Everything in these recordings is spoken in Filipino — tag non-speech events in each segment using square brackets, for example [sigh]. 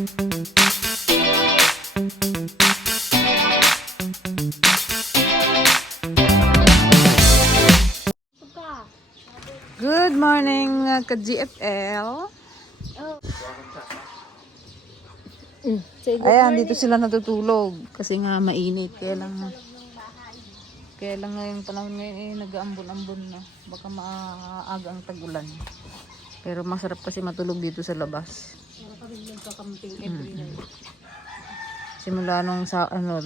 Good morning, uh, ka-GFL. Ayan, dito sila natutulog kasi nga mainit. Kaya lang, kaya lang ngayong panahon ngayon eh, nag-aambon-ambon na. Baka maaga ang tagulan. Pero masarap kasi matulog dito sa labas. Kami nagkakamping every night. Simula nung sa ano,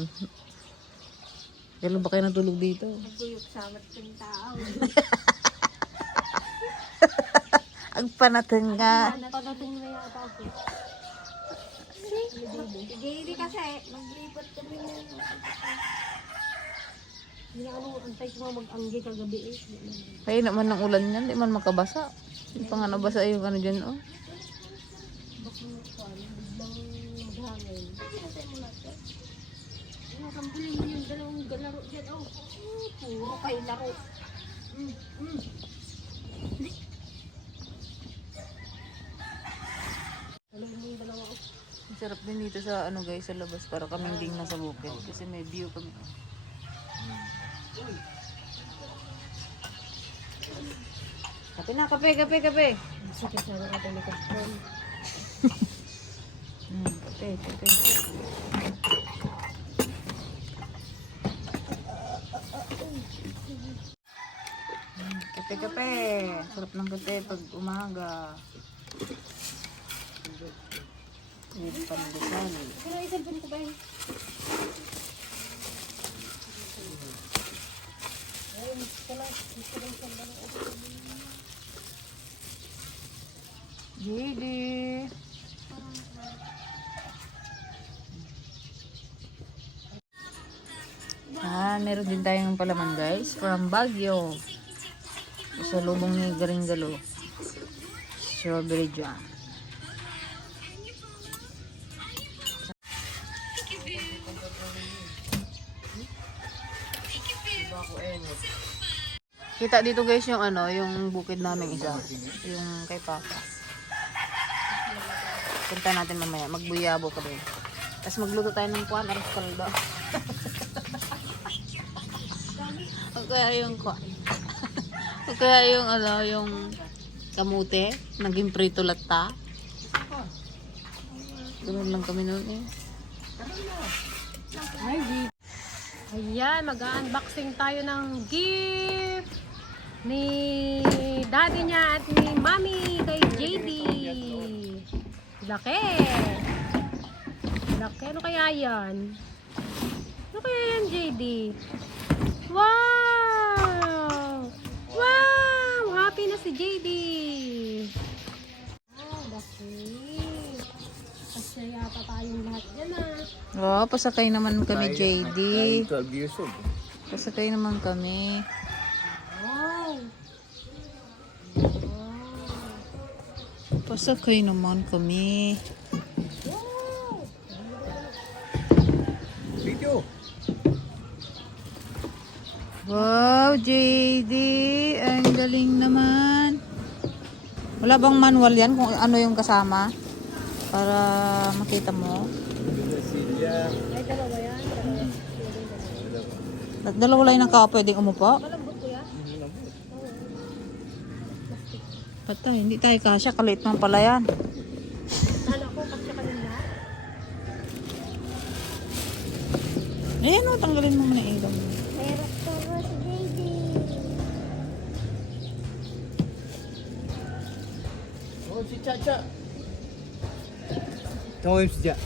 kailan ba kayo natulog dito? Nagtuyok sa amat ng tao. [laughs] Ang panatang nga. Pagdating na yata ako. Hindi kasi, maglipat kami na. Hindi na ano, antay ko mag-anggi kagabi eh. Kaya naman ng ulan yan, di man makabasa. Hindi pa nga nabasa yung ano dyan, oh. Rambulin mo yung dalawang galaro dyan. Oh, oh, puro kay laro. Mm, mm. Yung dalawa? Ang sarap din dito sa ano guys, sa labas para kaming ding nasa bukid kasi may view kami. Kape na, kape, kape, kape. Sige, sana ka nagkakon. Hmm, [laughs] kape, kape. Hmm, kape, kape. Sarap ng kape pag umaga. With pandesal. Pero isalpon ko ba yun? Gili. Ah, meron din tayong palaman guys from Baguio. Sa lubong ni Garinggalo. Strawberry jam. Kita dito guys yung ano, yung bukid namin isa. Yung kay Papa. Punta natin mamaya. Magbuyabo ka din. Tapos magluto tayo ng kuwan, aras kaldo. [laughs] o kaya yung kuwan. O kaya yung ano, yung kamute, naging prito lata. Ganun lang kami noon eh. Ayan, mag-unboxing tayo ng gift ni daddy niya at ni mami kay JD. Laki. Laki. Ano kaya yan? Ano kaya yan, JD? Wow! Wow! Happy na si JD. Ah. Kasi yata tayong lahat yan ah. Oh, pasakay naman kami JD. 12 years old. Pasakay naman kami. Wow! Pasakay naman kami. Wow, JD. Ang galing naman. Wala bang manual yan kung ano yung kasama? Para makita mo. Ay, dalawa yan. Dalawa. Lang yung ka pwedeng umupo. Patay, hindi tayo kasya. Kalit naman pala yan. Ko, kasi kanila. Ayan o, tanggalin mo muna ilaw. Meron to si JD. Oh, si Chacha. Tahu yung sejak.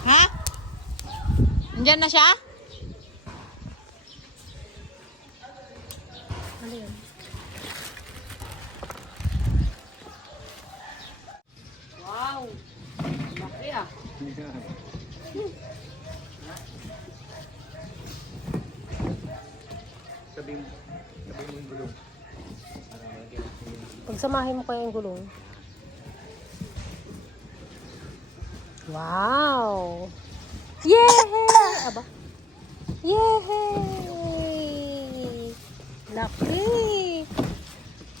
Ha? Nandyan na siya? Ano yun? Wow! Laki ah. Sabi mo. Sabi mo yung gulong. Pagsamahin mo kaya yung gulong. Wow! Yay! Aba? Yay! Laki!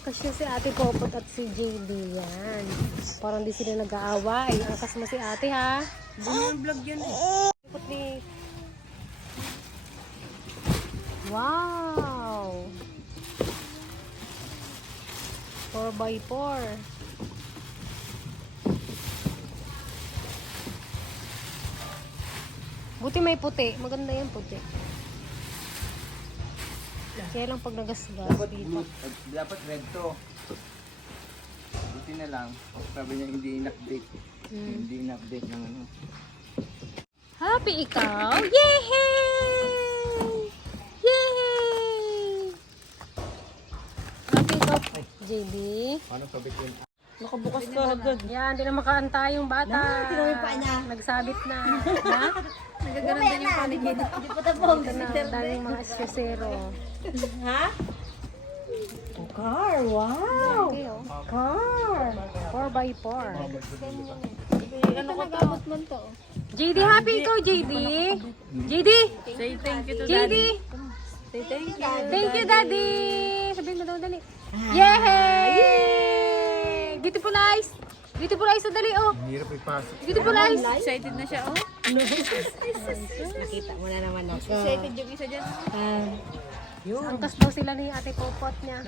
Kasi si ate Popot at si JD yan. Parang di sila nag-aaway. Angkas mo si ate ha. Hindi vlog yan eh. Wow! 4x4. Buti may puti. Maganda yan puti. Kaya lang pag nagasgas Dapat dito. blue. Dapat red to. Buti na lang. Sabi niya hindi in-update. Hmm. Hindi in-update ng ano. Happy ikaw? Yay! Yay! Happy JD. Paano sabit yun? Nakabukas ka agad. Yan, hindi na makaanta yung bata. Nagsabit na. [laughs] Ha? Nagaganon din yung paligid. Hindi pa tapos. Ito na, daming mga asyosero. Ha? Car, wow! Oh. Car! 4x4. Ano ko to? man to? JD, happy ikaw, JD? JD? Say thank you to JD? daddy. Say thank you. Thank you, Daddy! Dali. Yay! Beautiful eyes! Beautiful eyes, oh, dali, oh. Hirap ipasok. Beautiful eyes! Excited na siya, oh. Nakita mo na naman ako. Excited yung isa dyan. Ah, Angkas daw sila ni ate Popot niya.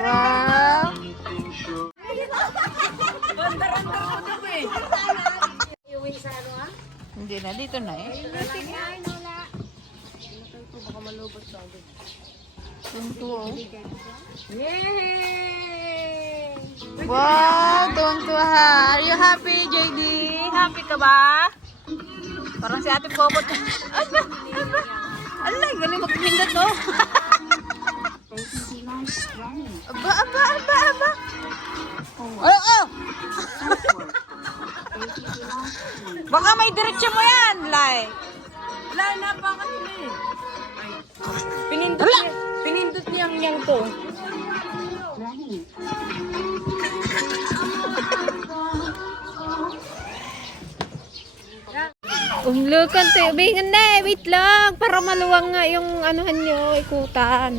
Wow! Hindi na, dito na eh. Tunto, oh. Yay! Wow, tuwang-tuwa ha. Are you happy, JD? Happy ka ba? Parang si ate Popot. Aba, [laughs] aba. Ala, galing magpindot, oh. aba, aba, aba, aba. Oh, oh. [laughs] Baka may diretsyo mo yan, Lai. Wala na pa kasi eh. Pinindot niya, pinindot niya ang yang to. Umlukan to. Bingan na eh. Wait lang. Para maluwang nga yung anuhan nyo. Ikutan.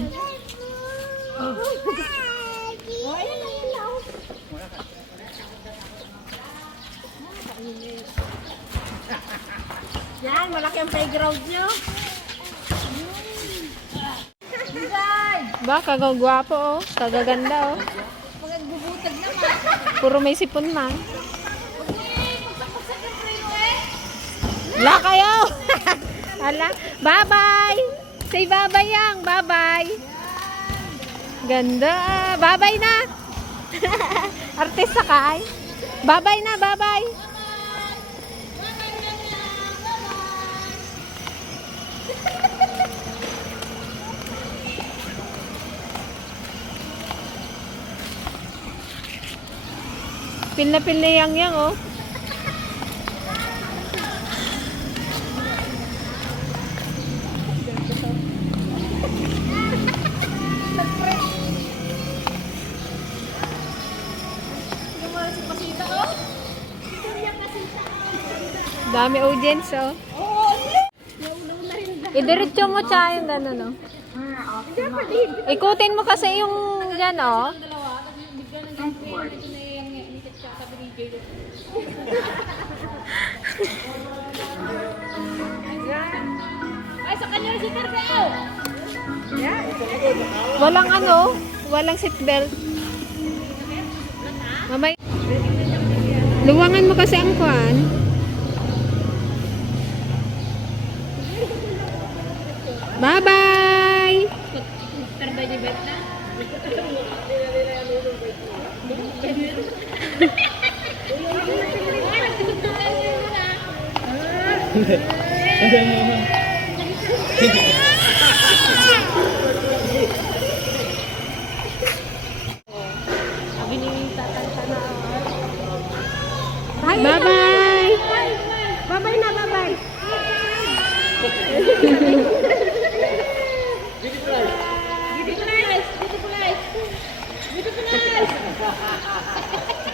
Yan, malaki ang playground niyo. Ba, kagagwapo oh. Kagaganda oh. Puro may sipon man. Wala kayo! [laughs] Ala, bye-bye! Say bye-bye yang, bye-bye! Ganda! Bye-bye na! [laughs] Artista ka ay? Bye-bye na, bye-bye! Pil na pil na yang yang oh. Dami audience oh. Idiretso mo yung gano'n no. Ikutin mo kasi yung dyan oh. Walang ano, walang seatbelt. Mamay. Luwangan mo kasi ang kwan. Bye-bye! Bye-bye! [laughs] Bye-bye! Bye-bye na, bye-bye! Beautiful eyes! Beautiful eyes, beautiful eyes, beautiful eyes.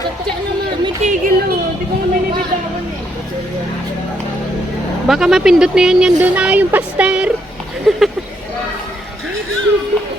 Tsaka naman, may tigil oh. Di ko naman binibitawan eh. Baka mapindot na yan yan doon. Ah, yung paster. [laughs]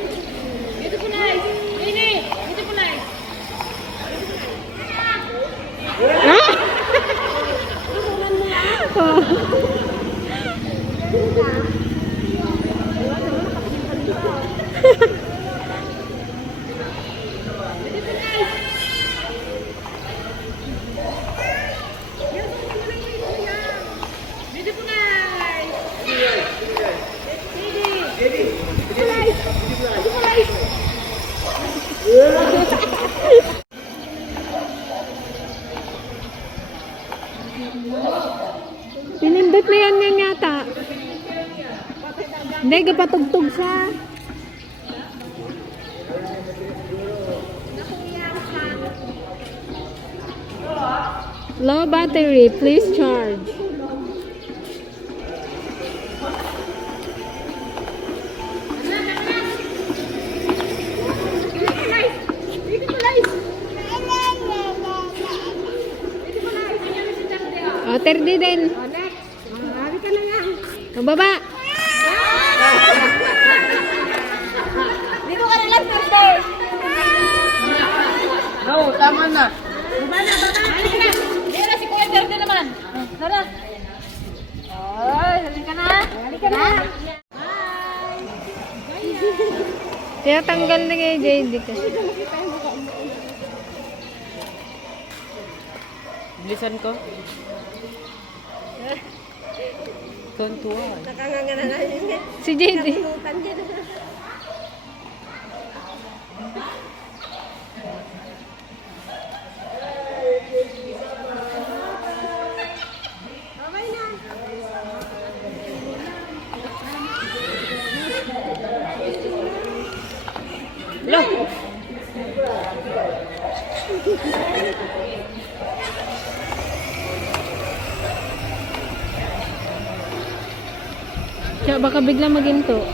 Pinindot na yan yan yata. Hindi, kapatugtog siya. Low battery, please charge. O, terdi din. O, baba. Dito ka na lang, Thursday. No, tama na. Baba na, baba. Halika na. Dito na si Kuya Thursday naman. Tara. Ay, halika na. Halika na. Kaya tanggal na kay JD kasi. Bilisan ko. Kontuwa. Si JD. Kaya baka bigla maginto.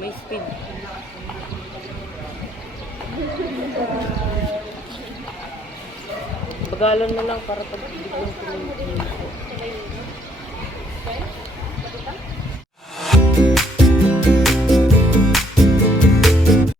May speed. Bagalan na lang para pag biglang tumingin.